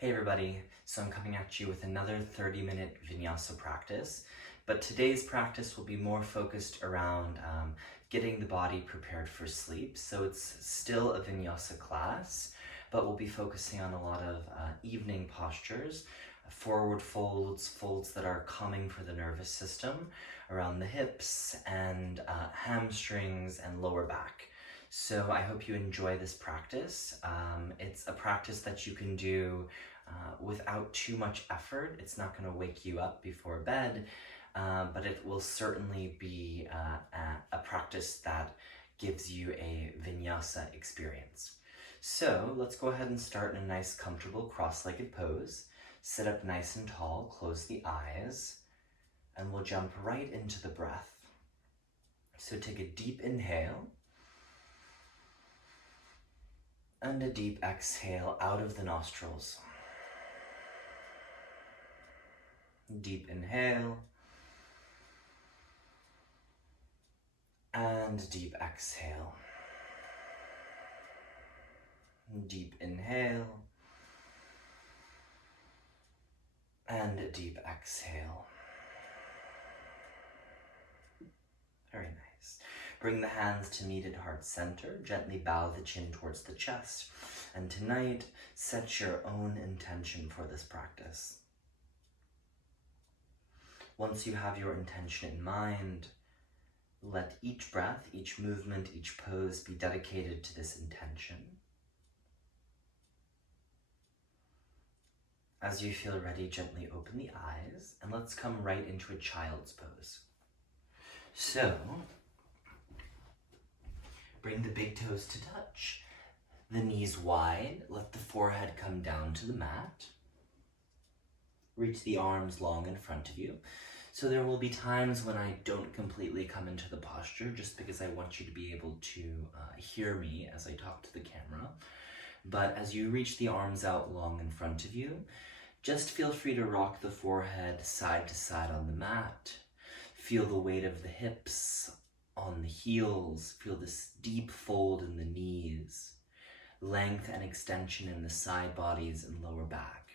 Hey everybody, so I'm coming at you with another 30-minute vinyasa practice, but today's practice will be more focused around getting the body prepared for sleep. So it's still a vinyasa class, but we'll be focusing on a lot of evening postures, forward folds, folds that are calming for the nervous system, around the hips and hamstrings and lower back. So I hope you enjoy this practice. It's a practice that you can do without too much effort. It's not going to wake you up before bed, but it will certainly be a practice that gives you a vinyasa experience. So let's go ahead and start in a nice, comfortable cross-legged pose. Sit up nice and tall, close the eyes, and we'll jump right into the breath. So take a deep inhale and a deep exhale out of the nostrils. Deep inhale and deep exhale. Deep inhale and a deep exhale. Very nice. Bring the hands to meet at heart center. Gently bow the chin towards the chest. And tonight, set your own intention for this practice. Once you have your intention in mind, let each breath, each movement, each pose be dedicated to this intention. As you feel ready, gently open the eyes, and let's come right into a child's pose. So, bring the big toes to touch, the knees wide, let the forehead come down to the mat. Reach the arms long in front of you. So there will be times when I don't completely come into the posture, just because I want you to be able to hear me as I talk to the camera. But as you reach the arms out long in front of you, just feel free to rock the forehead side to side on the mat. Feel the weight of the hips on the heels. Feel this deep fold in the knees. Length and extension in the side bodies and lower back.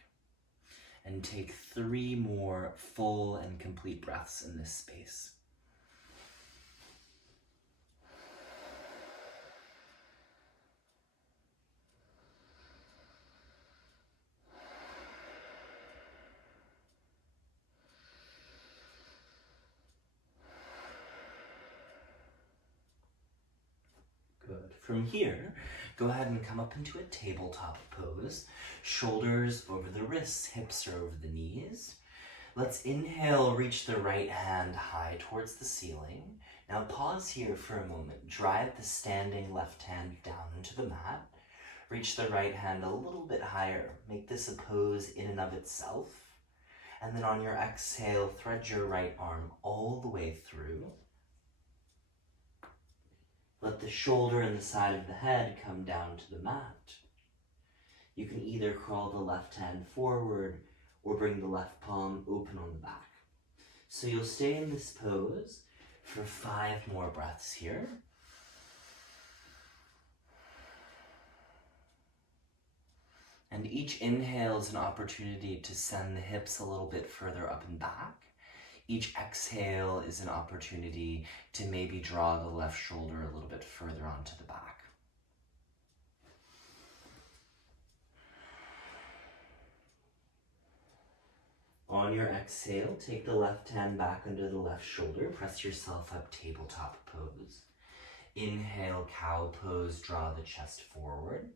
And take 3 more full and complete breaths in this space. Good. From here, go ahead and come up into a tabletop pose. Shoulders over the wrists, hips are over the knees. Let's inhale, reach the right hand high towards the ceiling. Now pause here for a moment. Drive the standing left hand down into the mat. Reach the right hand a little bit higher. Make this a pose in and of itself. And then on your exhale, thread your right arm all the way through. Let the shoulder and the side of the head come down to the mat. You can either crawl the left hand forward or bring the left palm open on the back. So you'll stay in this pose for 5 more breaths here. And each inhale is an opportunity to send the hips a little bit further up and back. Each exhale is an opportunity to maybe draw the left shoulder a little bit further onto the back. On your exhale, take the left hand back under the left shoulder. Press yourself up, tabletop pose. Inhale, cow pose, draw the chest forward.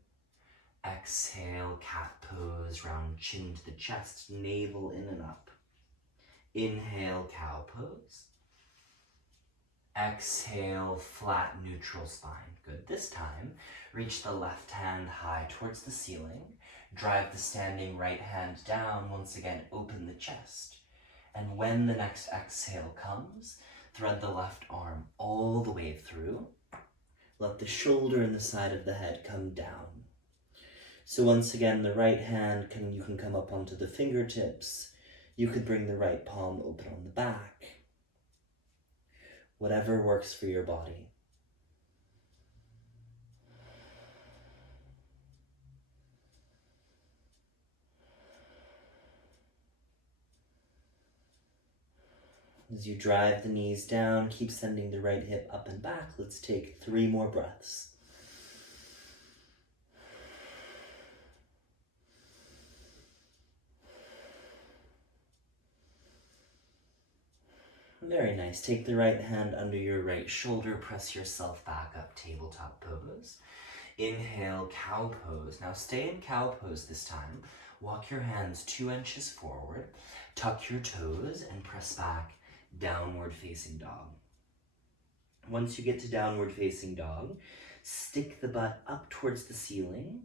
Exhale, cat pose, round chin to the chest, navel in and up. Inhale, cow pose. Exhale, flat, neutral spine. Good. This time, reach the left hand high towards the ceiling. Drive the standing right hand down. Once again, open the chest. And when the next exhale comes, thread the left arm all the way through. Let the shoulder and the side of the head come down. So once again, the right hand, you can come up onto the fingertips. You could bring the right palm open on the back. Whatever works for your body. As you drive the knees down, keep sending the right hip up and back. Let's take 3 more breaths. Very nice. Take the right hand under your right shoulder, press yourself back up, tabletop pose. Inhale, cow pose. Now stay in cow pose this time. Walk your hands 2 inches forward, tuck your toes, and press back, downward facing dog. Once you get to downward facing dog, stick the butt up towards the ceiling,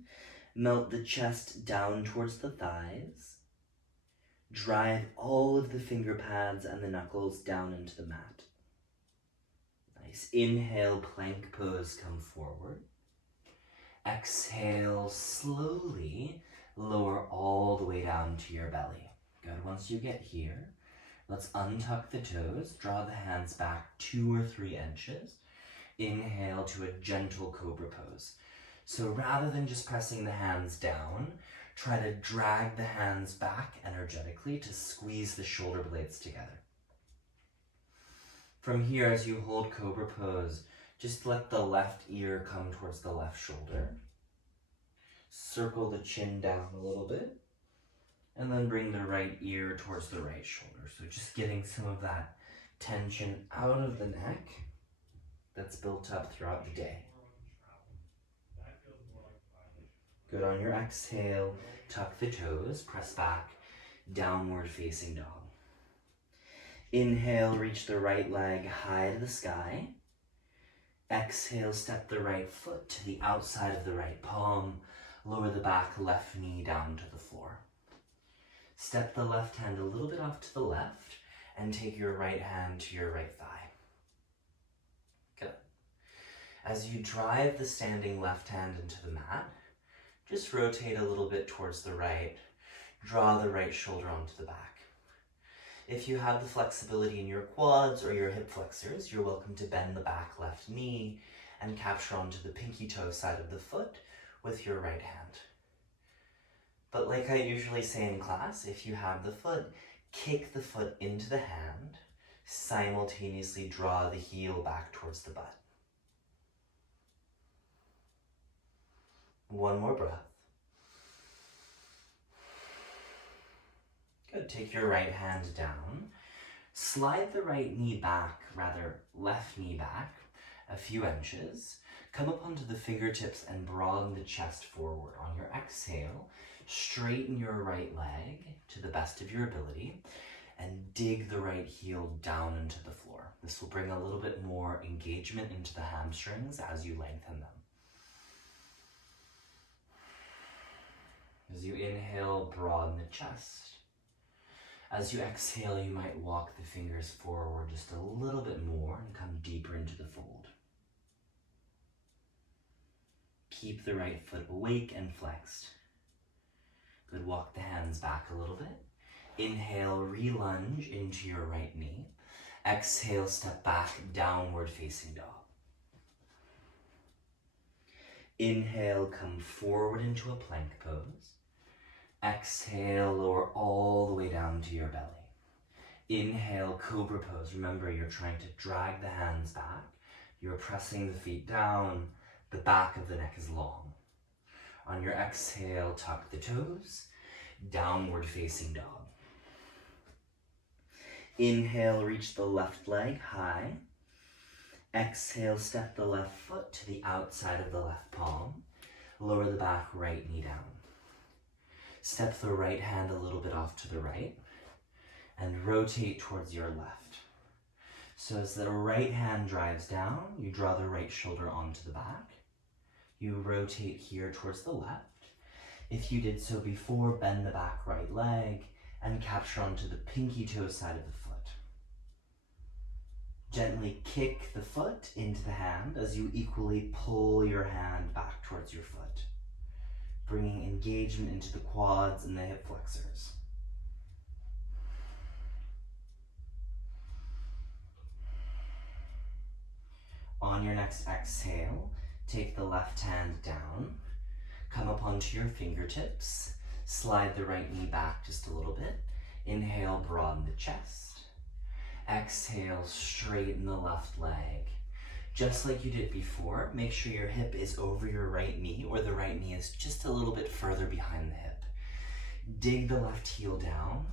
melt the chest down towards the thighs, drive all of the finger pads and the knuckles down into the mat. Nice. Inhale, plank pose, come forward. Exhale, slowly lower all the way down to your belly. Good. Once you get here, let's untuck the toes, draw the hands back 2 or 3 inches. Inhale to a gentle cobra pose. So rather than just pressing the hands down, try to drag the hands back energetically to squeeze the shoulder blades together. From here, as you hold cobra pose, just let the left ear come towards the left shoulder. Circle the chin down a little bit, and then bring the right ear towards the right shoulder. So just getting some of that tension out of the neck that's built up throughout the day. Good. On your exhale, tuck the toes, press back, downward facing dog. Inhale, reach the right leg high to the sky. Exhale, step the right foot to the outside of the right palm. Lower the back left knee down to the floor. Step the left hand a little bit off to the left and take your right hand to your right thigh. Good. As you drive the standing left hand into the mat, just rotate a little bit towards the right. Draw the right shoulder onto the back. If you have the flexibility in your quads or your hip flexors, you're welcome to bend the back left knee and capture onto the pinky toe side of the foot with your right hand. But like I usually say in class, if you have the foot, kick the foot into the hand, simultaneously draw the heel back towards the butt. 1 more breath. Good. Take your right hand down. Slide the right knee back, rather left knee back, a few inches. Come up onto the fingertips and broaden the chest forward. On your exhale, straighten your right leg to the best of your ability and dig the right heel down into the floor. This will bring a little bit more engagement into the hamstrings as you lengthen them. As you inhale, broaden the chest. As you exhale, you might walk the fingers forward just a little bit more and come deeper into the fold. Keep the right foot awake and flexed. Good. Walk the hands back a little bit. Inhale, re-lunge into your right knee. Exhale, step back, downward facing dog. Inhale, come forward into a plank pose. Exhale, lower all the way down to your belly. Inhale, cobra pose. Remember, you're trying to drag the hands back. You're pressing the feet down. The back of the neck is long. On your exhale, tuck the toes. Downward facing dog. Inhale, reach the left leg high. Exhale, step the left foot to the outside of the left palm. Lower the back right knee down. Step the right hand a little bit off to the right and rotate towards your left. So as the right hand drives down, you draw the right shoulder onto the back. You rotate here towards the left. If you did so before, bend the back right leg and capture onto the pinky toe side of the foot. Gently kick the foot into the hand as you equally pull your hand back towards your foot, bringing engagement into the quads and the hip flexors. On your next exhale, take the left hand down, come up onto your fingertips, slide the right knee back just a little bit. Inhale, broaden the chest. Exhale, straighten the left leg. Just like you did before, make sure your hip is over your right knee, or the right knee is just a little bit further behind the hip. Dig the left heel down,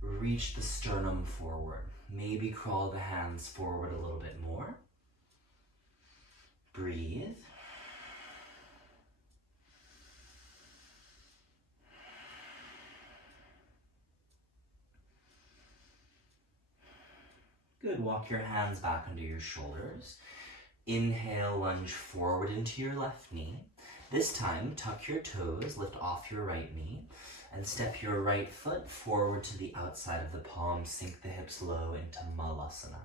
reach the sternum forward. Maybe crawl the hands forward a little bit more. Breathe. Good, walk your hands back under your shoulders. Inhale, lunge forward into your left knee. This time, tuck your toes, lift off your right knee, and step your right foot forward to the outside of the palm. Sink the hips low into Malasana.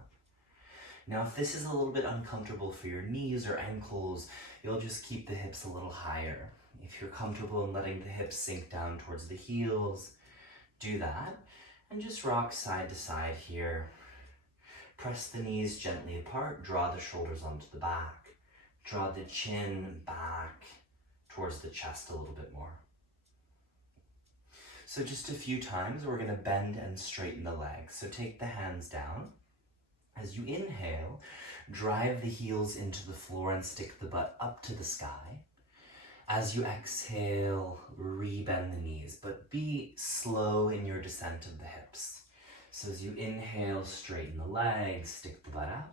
Now, if this is a little bit uncomfortable for your knees or ankles, you'll just keep the hips a little higher. If you're comfortable in letting the hips sink down towards the heels, do that. And just rock side to side here. Press the knees gently apart, draw the shoulders onto the back. Draw the chin back towards the chest a little bit more. So just a few times, we're gonna bend and straighten the legs. So take the hands down. As you inhale, drive the heels into the floor and stick the butt up to the sky. As you exhale, re-bend the knees, but be slow in your descent of the hips. So as you inhale, straighten the legs, stick the butt out.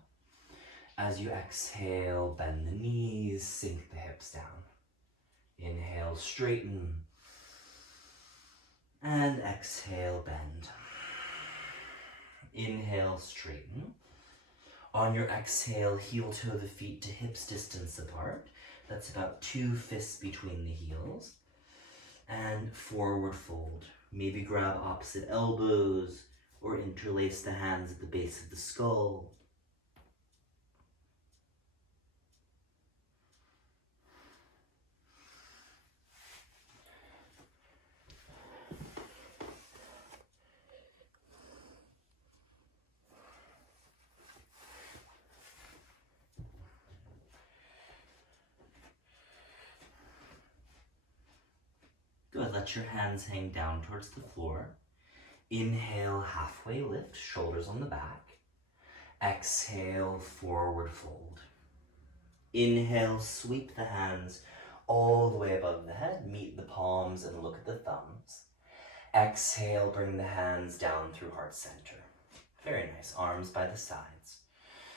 As you exhale, bend the knees, sink the hips down. Inhale, straighten. And exhale, bend. Inhale, straighten. On your exhale, heel toe the feet to hips distance apart. That's about 2 fists between the heels. And forward fold. Maybe grab opposite elbows or interlace the hands at the base of the skull. Good, let your hands hang down towards the floor. Inhale, halfway lift, shoulders on the back. Exhale, forward fold. Inhale, sweep the hands all the way above the head, meet the palms and look at the thumbs. Exhale, bring the hands down through heart center. Very nice, arms by the sides.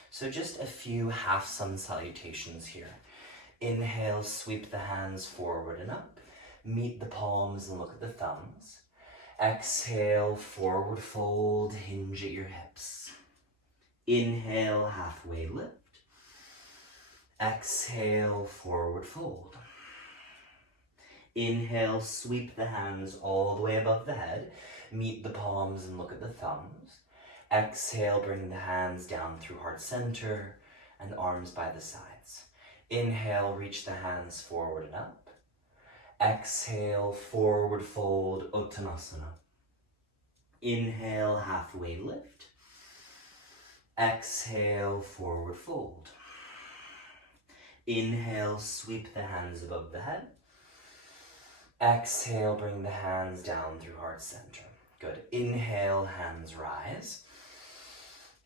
So just a few half sun salutations here. Inhale, sweep the hands forward and up, meet the palms and look at the thumbs. Exhale, forward fold, hinge at your hips. Inhale, halfway lift. Exhale, forward fold. Inhale, sweep the hands all the way above the head. Meet the palms and look at the thumbs. Exhale, bring the hands down through heart center and arms by the sides. Inhale, reach the hands forward and up. Exhale, forward fold, Uttanasana. Inhale, halfway lift. Exhale, forward fold. Inhale, sweep the hands above the head. Exhale, bring the hands down through heart center. Good. Inhale, hands rise.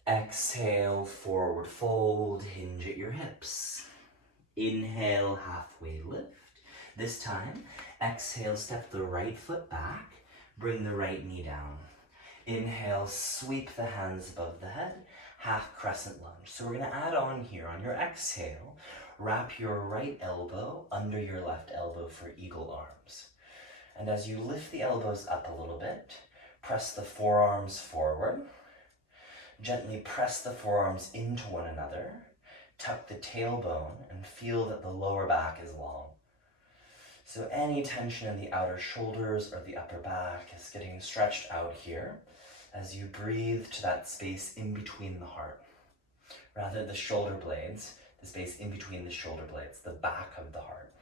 Exhale, forward fold, hinge at your hips. Inhale, halfway lift. This time, exhale, step the right foot back, bring the right knee down. Inhale, sweep the hands above the head, half crescent lunge. So we're gonna add on here, on your exhale, wrap your right elbow under your left elbow for eagle arms. And as you lift the elbows up a little bit, press the forearms forward, gently press the forearms into one another, tuck the tailbone, and feel that the lower back is long. So any tension in the outer shoulders or the upper back is getting stretched out here as you breathe to that space in between the heart. Rather, the shoulder blades, the space in between the shoulder blades, the back of the heart.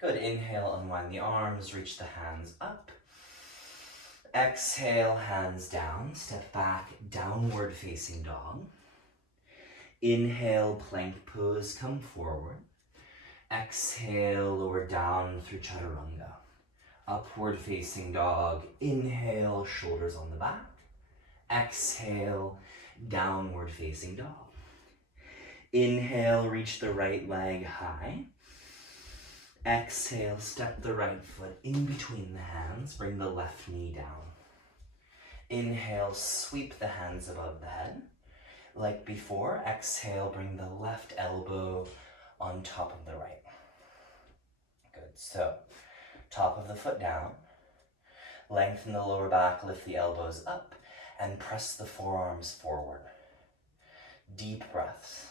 Good, inhale, unwind the arms, reach the hands up. Exhale, hands down, step back, downward facing dog. Inhale, plank pose, come forward. Exhale, lower down through chaturanga. Upward facing dog. Inhale, shoulders on the back. Exhale, downward facing dog. Inhale, reach the right leg high. Exhale, step the right foot in between the hands, bring the left knee down. Inhale, sweep the hands above the head. Like before, exhale, bring the left elbow on top of the right. Good, so top of the foot down. Lengthen the lower back, lift the elbows up, and press the forearms forward. Deep breaths.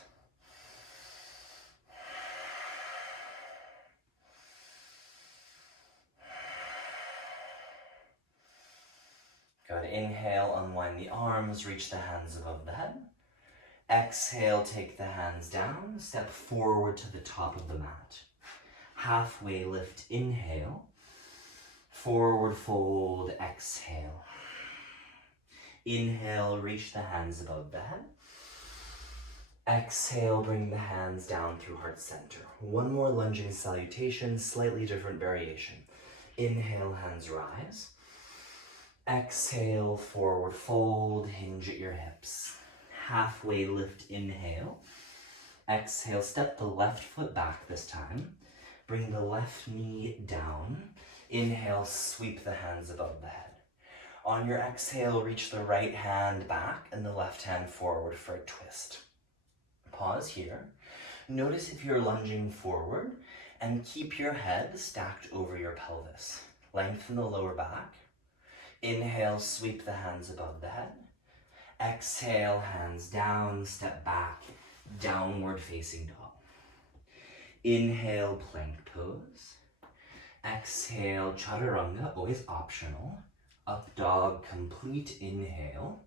Good. Inhale, unwind the arms, reach the hands above the head. Exhale, take the hands down, step forward to the top of the mat. Halfway lift, inhale. Forward fold, exhale. Inhale, reach the hands above the head. Exhale, bring the hands down through heart center. One more lunging salutation, slightly different variation. Inhale, hands rise. Exhale, forward fold, hinge at your hips. Halfway lift, inhale. Exhale, step the left foot back this time. Bring the left knee down. Inhale, sweep the hands above the head. On your exhale, reach the right hand back and the left hand forward for a twist. Pause here. Notice if you're lunging forward and keep your head stacked over your pelvis. Lengthen the lower back. Inhale, sweep the hands above the head. Exhale, hands down, step back, downward facing dog. Inhale, plank pose. Exhale, chaturanga, always optional. Up dog, complete inhale.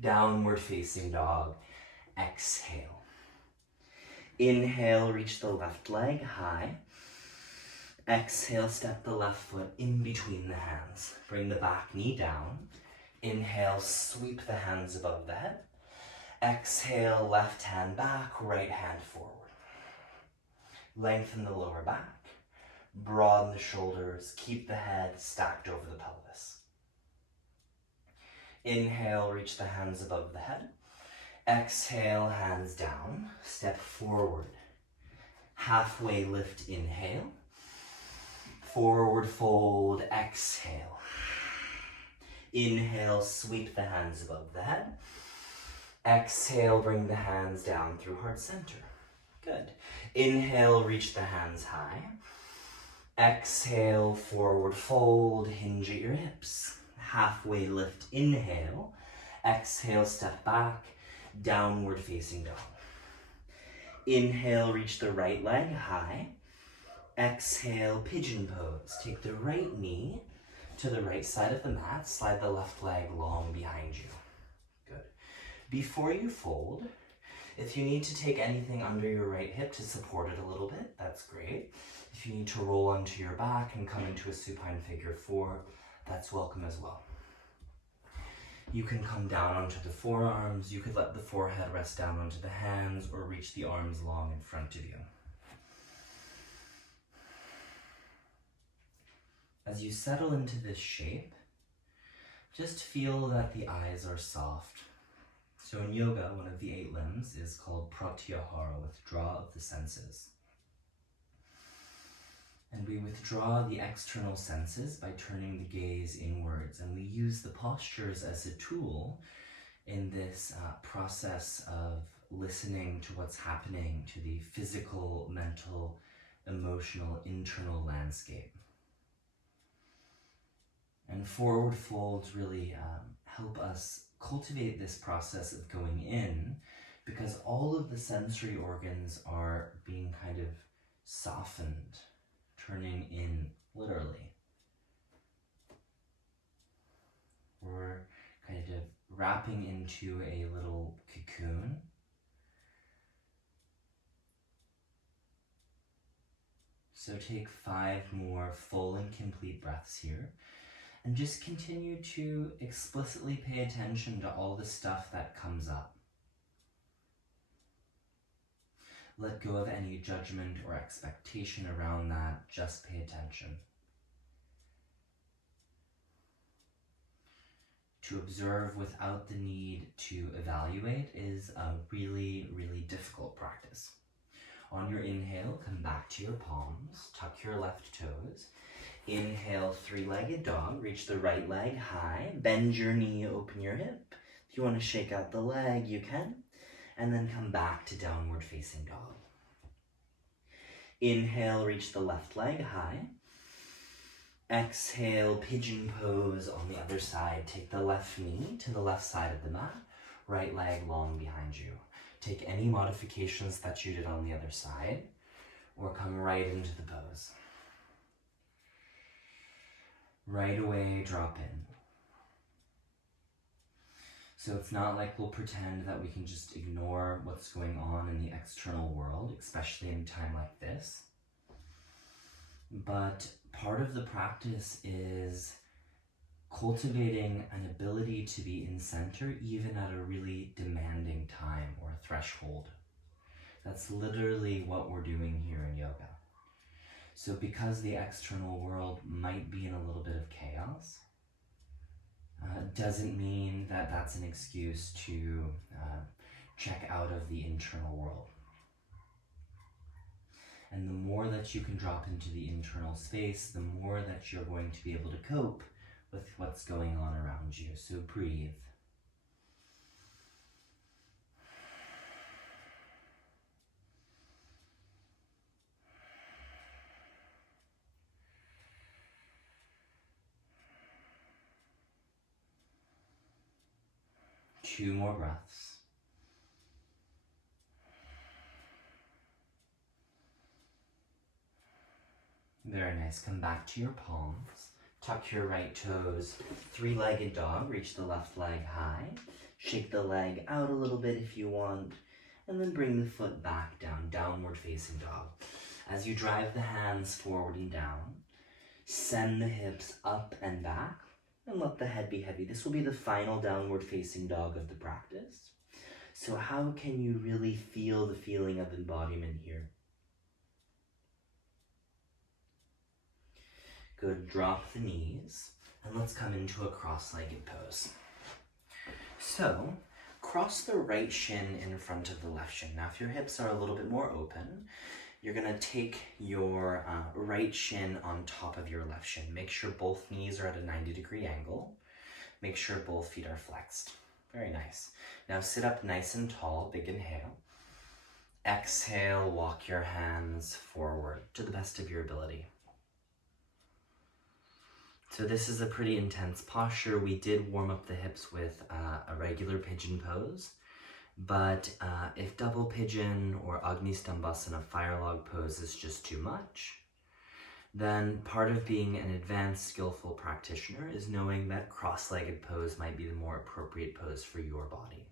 Downward facing dog, exhale. Inhale, reach the left leg high. Exhale, step the left foot in between the hands. Bring the back knee down. Inhale, sweep the hands above the head. Exhale, left hand back, right hand forward. Lengthen the lower back. Broaden the shoulders. Keep the head stacked over the pelvis. Inhale, reach the hands above the head. Exhale, hands down. Step forward. Halfway lift, inhale. Forward fold, exhale. Inhale, sweep the hands above the head. Exhale, bring the hands down through heart center. Good. Inhale, reach the hands high. Exhale, forward fold, hinge at your hips. Halfway lift, inhale. Exhale, step back, downward facing dog. Inhale, reach the right leg high. Exhale, pigeon pose. Take the right knee to the right side of the mat. Slide the left leg long behind you. Good. Before you fold, if you need to take anything under your right hip to support it a little bit, that's great. If you need to roll onto your back and come into a supine figure four, that's welcome as well. You can come down onto the forearms. You could let the forehead rest down onto the hands or reach the arms long in front of you. As you settle into this shape, just feel that the eyes are soft. So in yoga, one of the 8 limbs is called pratyahara, withdraw of the senses. And we withdraw the external senses by turning the gaze inwards. And we use the postures as a tool in this process of listening to what's happening to the physical, mental, emotional, internal landscape. And forward folds really help us cultivate this process of going in, because all of the sensory organs are being kind of softened, turning in literally. We're kind of wrapping into a little cocoon. So take 5 more full and complete breaths here. And just continue to explicitly pay attention to all the stuff that comes up. Let go of any judgment or expectation around that. Just pay attention. To observe without the need to evaluate is a really, really difficult practice. On your inhale, come back to your palms, tuck your left toes. Inhale, three-legged dog, reach the right leg high, bend your knee, open your hip. If you want to shake out the leg, you can. And then come back to downward facing dog. Inhale, reach the left leg high. Exhale, pigeon pose on the other side. Take the left knee to the left side of the mat, right leg long behind you. Take any modifications that you did on the other side, or come right into the pose. Right away, drop in. So it's not like we'll pretend that we can just ignore what's going on in the external world, especially in a time like this. But part of the practice is cultivating an ability to be in center even at a really demanding time or threshold. That's literally what we're doing here in yoga. So because the external world might be in a little bit of chaos, doesn't mean that that's an excuse to check out of the internal world. And the more that you can drop into the internal space, the more that you're going to be able to cope with what's going on around you. So breathe. Two more breaths. Very nice. Come back to your palms. Tuck your right toes. Three-legged dog. Reach the left leg high. Shake the leg out a little bit if you want. And then bring the foot back down. Downward facing dog. As you drive the hands forward and down, send the hips up and back. And let the head be heavy. This will be the final downward facing dog of the practice. So how can you really feel the feeling of embodiment here? Good, drop the knees, and let's come into a cross-legged pose. So, cross the right shin in front of the left shin. Now, if your hips are a little bit more open, you're gonna take your right shin on top of your left shin. Make sure both knees are at a 90-degree angle. Make sure both feet are flexed. Very nice. Now sit up nice and tall, big inhale. Exhale, walk your hands forward to the best of your ability. So this is a pretty intense posture. We did warm up the hips with a regular pigeon pose. But if double pigeon or Agni Stambhasana fire log pose is just too much, then part of being an advanced skillful practitioner is knowing that cross-legged pose might be the more appropriate pose for your body.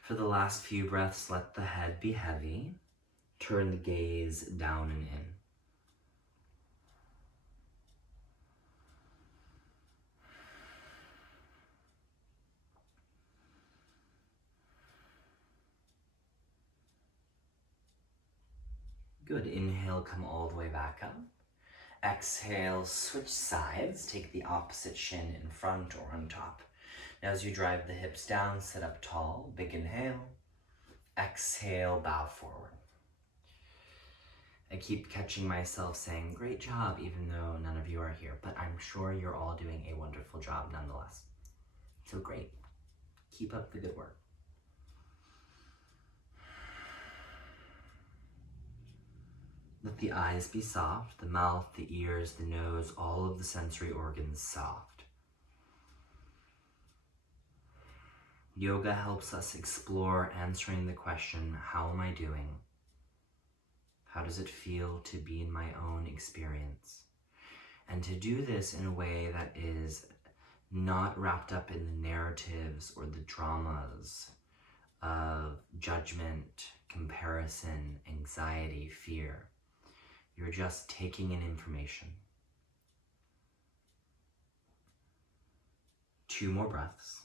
For the last few breaths, let the head be heavy. Turn the gaze down and in. Good. Inhale, come all the way back up. Exhale, switch sides. Take the opposite shin in front or on top. Now as you drive the hips down, sit up tall. Big inhale. Exhale, bow forward. I keep catching myself saying, great job, even though none of you are here, but I'm sure you're all doing a wonderful job nonetheless. So great. Keep up the good work. Let the eyes be soft, the mouth, the ears, the nose, all of the sensory organs soft. Yoga helps us explore answering the question, how am I doing? How does it feel to be in my own experience? And to do this in a way that is not wrapped up in the narratives or the dramas of judgment, comparison, anxiety, fear. You're just taking in information. 2 more breaths.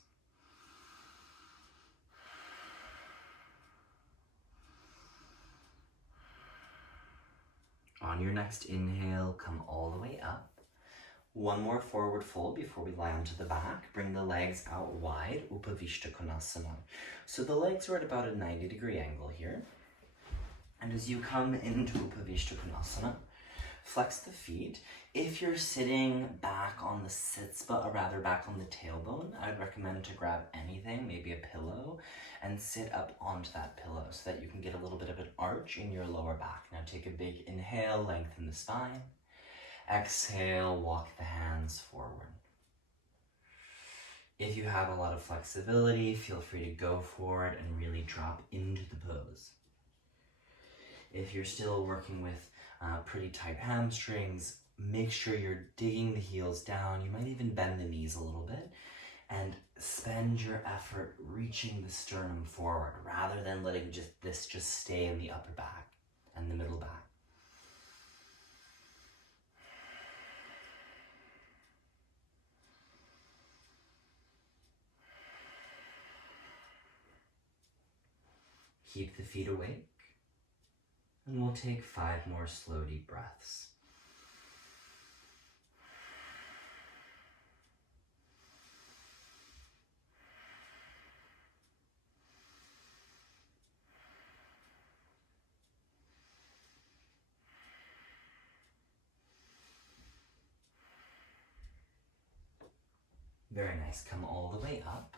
On your next inhale, come all the way up. One more forward fold before we lie onto the back. Bring the legs out wide, Upavishta Konasana. So the legs are at about a 90-degree angle here. And as you come into Upavishta Konasana, flex the feet. If you're sitting back on the sitspa, or rather back on the tailbone, I'd recommend to grab anything, maybe a pillow, and sit up onto that pillow so that you can get a little bit of an arch in your lower back. Now take a big inhale, lengthen the spine. Exhale, walk the hands forward. If you have a lot of flexibility, feel free to go for it and really drop into the pose. If you're still working with pretty tight hamstrings, make sure you're digging the heels down. You might even bend the knees a little bit and spend your effort reaching the sternum forward rather than letting this just stay in the upper back and the middle back. Keep the feet awake, and we'll take 5 more slow, deep breaths. Very nice. Come all the way up.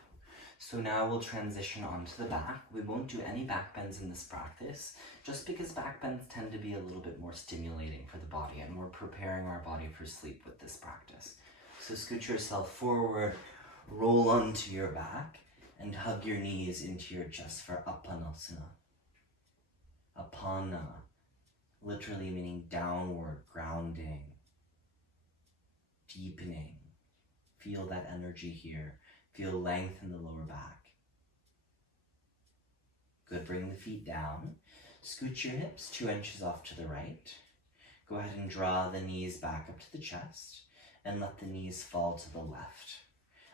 So now we'll transition onto the back. We won't do any back bends in this practice, just because back bends tend to be a little bit more stimulating for the body, and we're preparing our body for sleep with this practice. So scoot yourself forward, roll onto your back, and hug your knees into your chest for Apanasana. Apana, literally meaning downward, grounding, deepening. Feel that energy here. Feel length in the lower back. Good, bring the feet down. Scoot your hips 2 inches off to the right. Go ahead and draw the knees back up to the chest and let the knees fall to the left.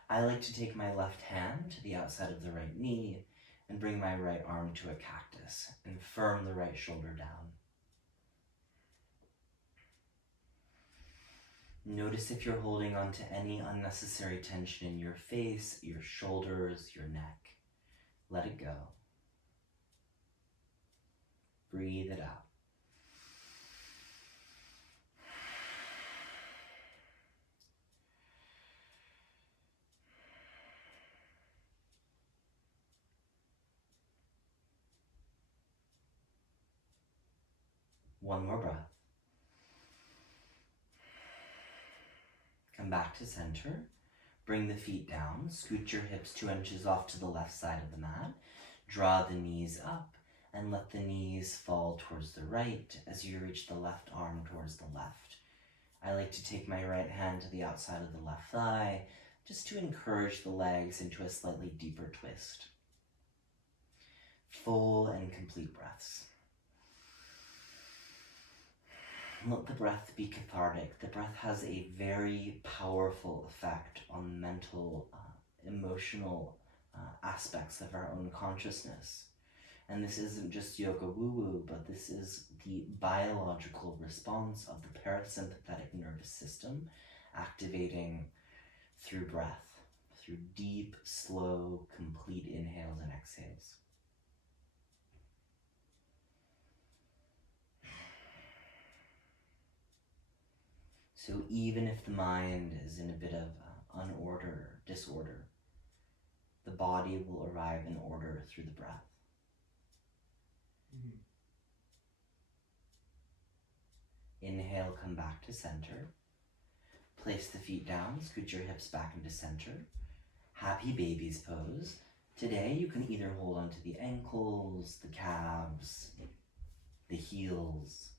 I like to take my left hand to the outside of the right knee and bring my right arm to a cactus and firm the right shoulder down. Notice if you're holding on to any unnecessary tension in your face, your shoulders, your neck. Let it go. Breathe it out. One more breath. Come back to center. Bring the feet down. Scoot your hips 2 inches off to the left side of the mat. Draw the knees up and let the knees fall towards the right as you reach the left arm towards the left. I like to take my right hand to the outside of the left thigh just to encourage the legs into a slightly deeper twist. Full and complete breaths. Let the breath be cathartic. The breath has a very powerful effect on mental, emotional aspects of our own consciousness. And this isn't just yoga woo-woo, but this is the biological response of the parasympathetic nervous system activating through breath, through deep, slow, complete inhales and exhales. So even if the mind is in a bit of disorder, the body will arrive in order through the breath. Mm-hmm. Inhale, come back to center. Place the feet down, scoot your hips back into center. Happy baby's pose. Today you can either hold onto the ankles, the calves, the heels,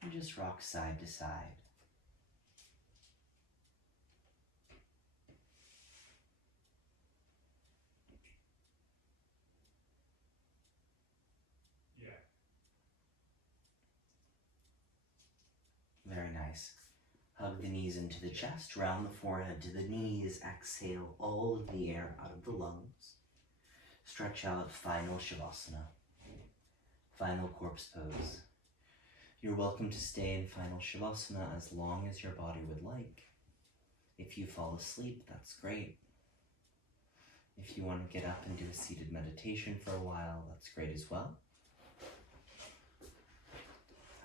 and just rock side to side. Very nice. Hug the knees into the chest, round the forehead to the knees. Exhale all of the air out of the lungs. Stretch out, final Shavasana. Final corpse pose. You're welcome to stay in Final Shavasana as long as your body would like. If you fall asleep, that's great. If you want to get up and do a seated meditation for a while, that's great as well.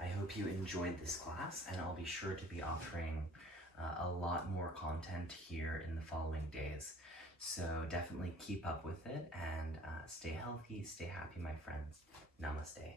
I hope you enjoyed this class, and I'll be sure to be offering a lot more content here in the following days. So definitely keep up with it and stay healthy, stay happy, my friends. Namaste.